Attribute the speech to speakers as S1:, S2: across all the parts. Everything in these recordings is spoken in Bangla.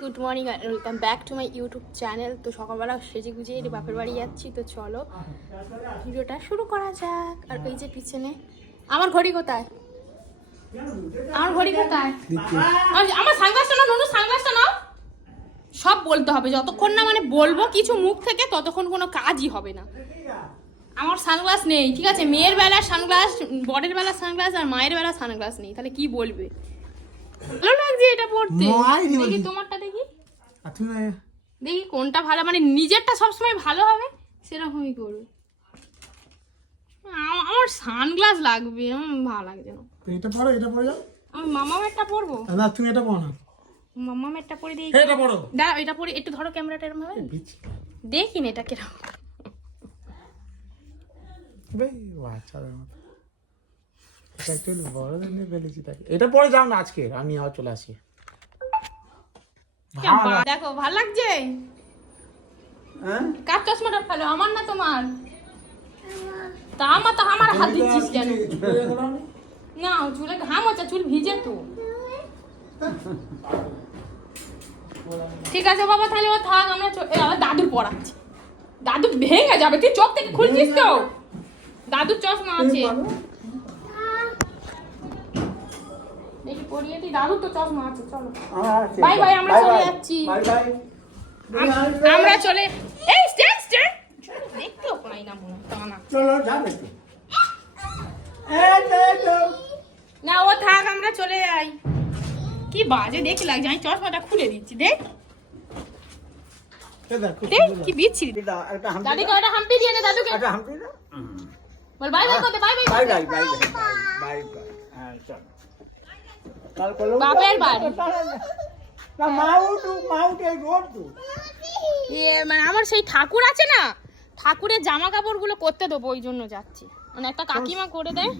S1: Good morning welcome back to my YouTube channel তো সকালবেলা সেজে গুজে বাপের বাড়ি যাচ্ছি, তো চলো ভিডিওটা শুরু করা যাক। আর এই যে পিছনে, আমার ঘড়ি কোথায়? আমার ঘড়ি কোথায়? আমার- সানগ্লাসটা নাও ননু সানগ্লাসটা নাও। সব বলতে হবে, যতক্ষণ না মানে বলব কিছু মুখ থেকে, ততক্ষণ কোনো কাজই হবে না। আমার সানগ্লাস নেই, ঠিক আছে? মেয়ের বেলা সানগ্লাস বরের বেলা সানগ্লাস আর মায়ের বেলা সানগ্লাস নেই, তাহলে কি বলবে? ভালো লাগছে এটা পড়তে। দেখি তোমারটা দেখি। দেখি কোনটা ভালো মানে নিজেরটা সবসময় ভালো হবে সেরকমই করবে। আমার সানগ্লাস লাগবে আমার ভালো লাগছে না
S2: এটা পড়ো এটা পড়ে যাও।
S1: আমি মামামেরটা পরবো
S2: আর না তুমি এটা পড়ো না।
S1: মামামেরটা পরে দিই
S2: এটা পড়ো।
S1: দাঁড়া এটা পরে একটু ধরো ক্যামেরাটা এরকম
S2: বিচি
S1: দেখি না এটা কীরকম।
S2: বাচ্চাদের মতো। এটা পরে যাও না আজকে আমি আবার চলে আসি।
S1: দেখো ভালো লাগছে?
S2: হ্যাঁ?
S1: কার চশমাটা ভালো? আমার না তোমার? তা আমার তো আমার হাত দিচ্ছিস কেন? না চুলে ঘাম হচ্ছে চুল ভিজে তো। ঠিক আছে বাবা তাহলে ও থাক আমরা আবার দাদুর পড়াচ্ছি। দাদু ভেঙে যাবে তুই চোখ থেকে খুলছিস তো? দাদুর চশমা আছে। দিই। দাদুর তো চশমা আছে চলো বাই বাই আমরা চলে যাচ্ছি। আম- আমরা চলে এই স্ট্যান্ড স্ট্যান্ড। দেখতেও পাই না মনে হয়, তা না।
S2: চলো যাবে
S1: না ও থাক আমরা চলে যাই। কি বাজে দেখে লাগছে আমি চশমাটা খুলে দিচ্ছি দেখ। কি বিচ্ছিরি। দাদিকে ওটা হাম্পি দিয়ে দে দাদুকে। বল বাই বাই করতে বাই বাই বাপের বাড়ি। এ মানে আমার সেই ঠাকুর আছে না ঠাকুরের জামা কাপড়গুলো করতে দেবো ওই জন্য যাচ্ছি। মানে একটা কাকিমা করে দেয়।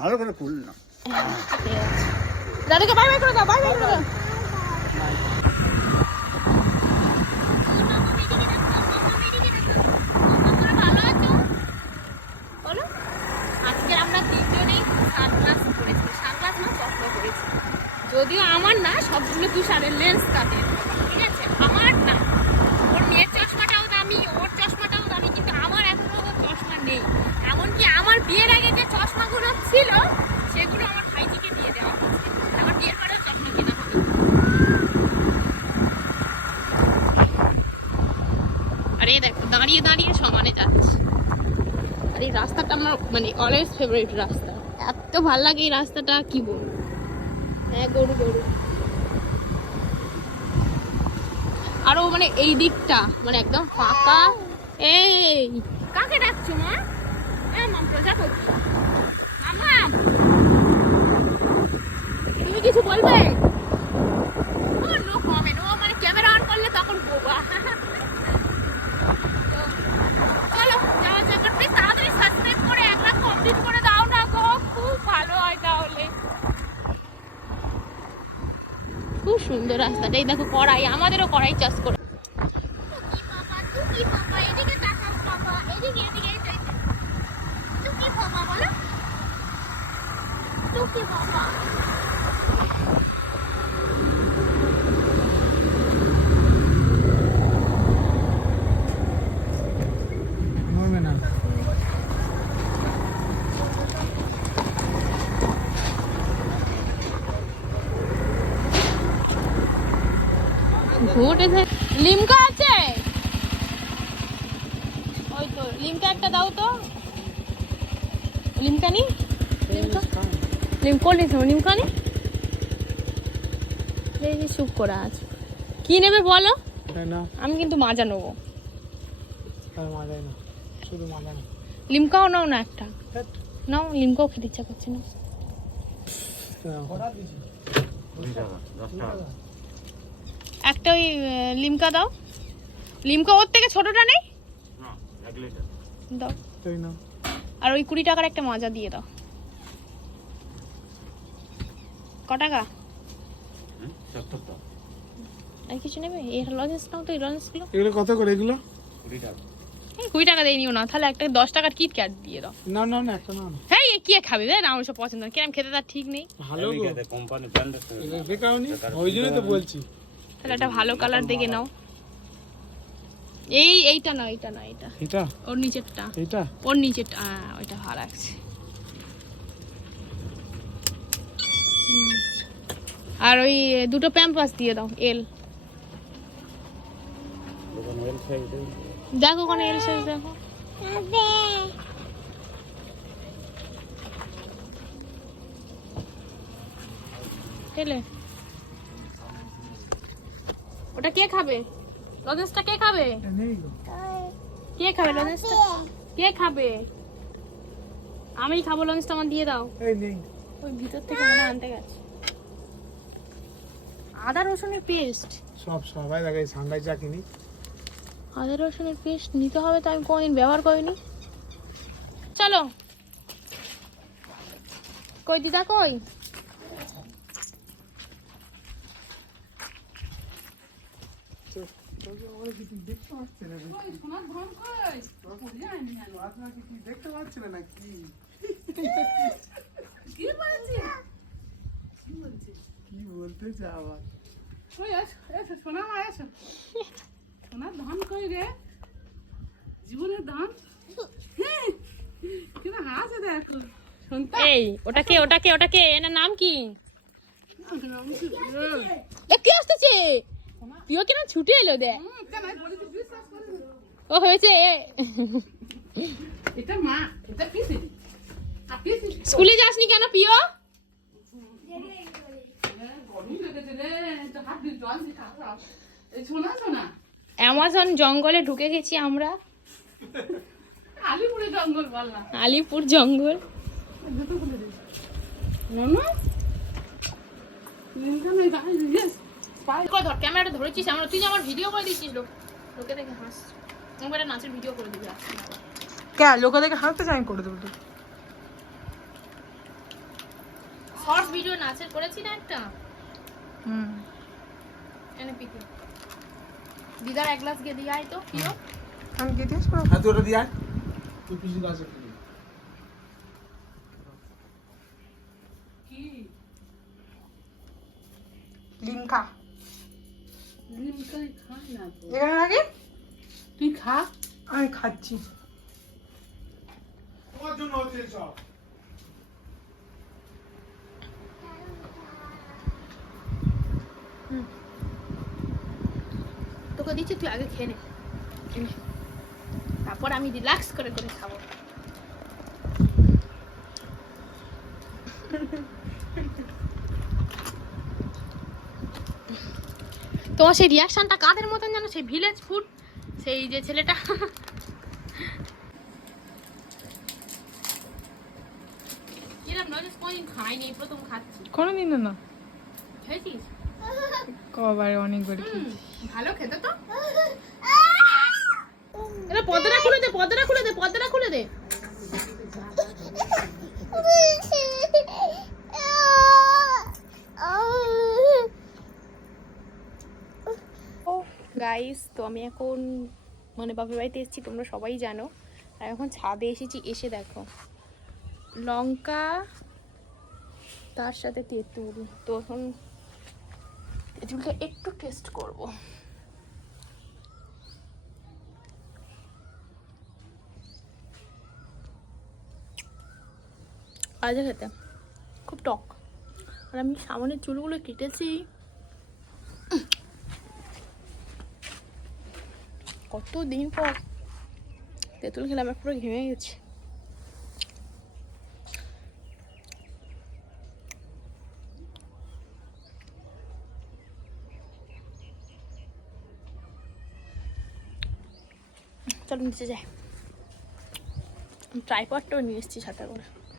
S2: ভালো করে খুল না
S1: দাদুকে বাই বাই করে দাও বাই বাই করে দাও বলো আজকে আমরা তিনজনেই সানগ্লাস পরেছি সানগ্লাস না চশমা পরেছি যদিও আমার না সবগুলো তুষারের লেন্স কাটে। ঠিক আছে? আমার না, ওর মেয়ের চশমাটাও দামি, ওর চশমাটাও দামি, কিন্তু আমার এখনও চশমা নেই। এমনকি আমার বিয়ের আগে যে চশমাগুলো ছিল, সেগুলো আমার ভাইটিকে দিয়ে দেওয়া হয়েছে আমার বিয়ের পরেও চশমা কেনা হয়নি আরে দেখো, দাঁড়িয়ে দাঁড়িয়ে সমানে যাচ্ছে। আর এই রাস্তাটা আমার মানে অলওয়েজ ফেভারিট রাস্তা। এত ভালো লাগে এই রাস্তাটা, কি বলব? হ্যাঁ গরু গরু। আরও মানে এই দিকটা মানে একদম ফাঁকা। এই। কাকে ডাকছো মা? মাম প্রজাপতি মামা! তুমি কিছু বলবে ও নো কমেন্ট ও মানে ক্যামেরা অন করলে তখন বোবা তো চলো যাওয়া যাক আর প্লিজ তাড়াতাড়ি সাবস্ক্রাইব করে এক লাখ কমপ্লিট করে দাও না গো খুব ভালো হয় তাহলে খুব রাস্তাটা এই দেখো কড়াই আমাদেরও কড়াই চাষ করে।
S2: মরবে না
S1: ঘুটে লিমকা আছে? ওই তো লিমকা একটা দাও তো। লিমকা নি? লিমকা? লিমকা নিস লিমকা নি? দেখি চুপ করা আছে। কি নেবে বলো?
S2: না
S1: আমি কিন্তু মাজা নেব।
S2: তার মাজায় না শুধু মাজা না
S1: লিমকাও নাও না একটা। নাও লিমকাও খেতে ইচ্ছা করছে না। একটা ওই লিমকা দাও। লিমকা ওর থেকে ছোটটা নেই? দাও।
S2: না?
S1: আর ওই কুড়ি টাকার একটা মাজা দিয়ে দাও। ক টাকা? আর কিছু নেবে? এই লজেন্স নাও তো এই লজেন্সগুলো
S2: এগুলো কত করে এগুলো?
S1: এই কুড়ি টাকা দিয়ে নিও না তাহলে একটা দশ টাকার কিট ক্যাট দিয়ে দাও।
S2: না না না একটা না।
S1: হ্যাঁ এ কে খাবে? রে না আমার সব পছন্দ। না কিরম খেতে তার ঠিক নেই।
S2: ভালো গো।
S3: কোম্পানি
S2: ওই জন্যই তো বলছি।
S1: তাহলে একটা ভালো কালার দেখে নাও। এই এইটা না এইটা না এইটা।
S2: এটা
S1: ওর নিচেরটা।
S2: এটা
S1: ওর নিচেরটা হ্যাঁ ওইটা ভালো লাগছে। আর ওই দুটো প্যাম্পাস দিয়ে দাও এল দেখো ওখানে এল সাইজ দেখো। এলে ওটা কে খাবে? লজেন্সটা কে খাবে? কে খাবে লজেন্সটা? কে খাবে? আমি খাব লজেন্সটা আমার দিয়ে দাও। ওই ভিতর থেকে মনে আনতে গেছে। আদা রসুনের পেস্ট।
S2: সব সবাই দেখে সানরাইজ যা কিনি।
S1: আদা রসুনের পেস্ট নিতে হবে তো আমি কোনোদিন ব্যবহার করিনি। চলো। কই দিদা কই?
S3: সোনার ধান কই রে? জীবনের ধান? কিরম হাসে দেখো।
S1: এই ওটাকে ওটাকে ওটাকে এনার নাম কি কি আসতেছে প্রিয় কেন ছুটে এলো দে। ও হয়েছে স্কুলে যাসনি কেন
S3: শোনা
S1: অ্যামাজন জঙ্গলে ঢুকে গেছি আমরা।
S3: আলিপুরে জঙ্গল বললাম।
S1: আলিপুর জঙ্গল। করে ধর ক্যামেরাটা ধরেছিস আমরা তুই আমার ভিডিও করে দিচ্ছিস লোক লোকে দেখে হাস আমি একটা নাচের ভিডিও করে দিবি।
S4: কে লোকে দেখে হাসতে চাই করে দেবো তো
S1: শর্টস ভিডিও নাচের করেছি না একটা?
S4: হুম।
S1: এনে পিকে দিদার এক গ্লাস গিয়ে দিয়ে আয় তো প্রিয়
S4: আমি গিয়ে দিয়ে আসব
S2: হ্যাঁ তুই ওটা দিয়ে আয়। তুই পিসি কাছে
S3: কি?
S4: লিমকা এখানে রাখি
S3: তুই খা।
S4: আমি খাচ্ছি।
S2: তোমার জন্য হচ্ছে সব।
S1: তোকে দিচ্ছি তুই আগে খেয়ে নে। তারপর আমি রিল্যাক্স করে করে খাব। তোমার সেই রিয়াকশনটা কাদের মতন জানো সেই ভিলেজ ফুড সেই যে ছেলেটা?
S4: না। কবার অনেকবার
S1: হুম, ভালো খেতে তো। এটা পর্দাটা খুলে দে পর্দাটা খুলে দে পর্দাটা খুলে দে ও গাইস তো আমি এখন মানে বাপের বাড়িতে এসেছি, তোমরা সবাই জানো। আর এখন ছাদে এসেছি, এসে দেখো। লঙ্কা, তার সাথে তেঁতুল। তো এখন তেঁতুলটা একটু টেস্ট করব। বাজে খেতে খুব টক। আর আমি সামনের চুলগুলো কেটেছি। কত দিন পর? তেঁতুল খেলে আমার পুরো ঘেমে গেছে। চলো নিচে যাই। ট্রাইপডটাও নিয়ে এসেছি সাথে করে।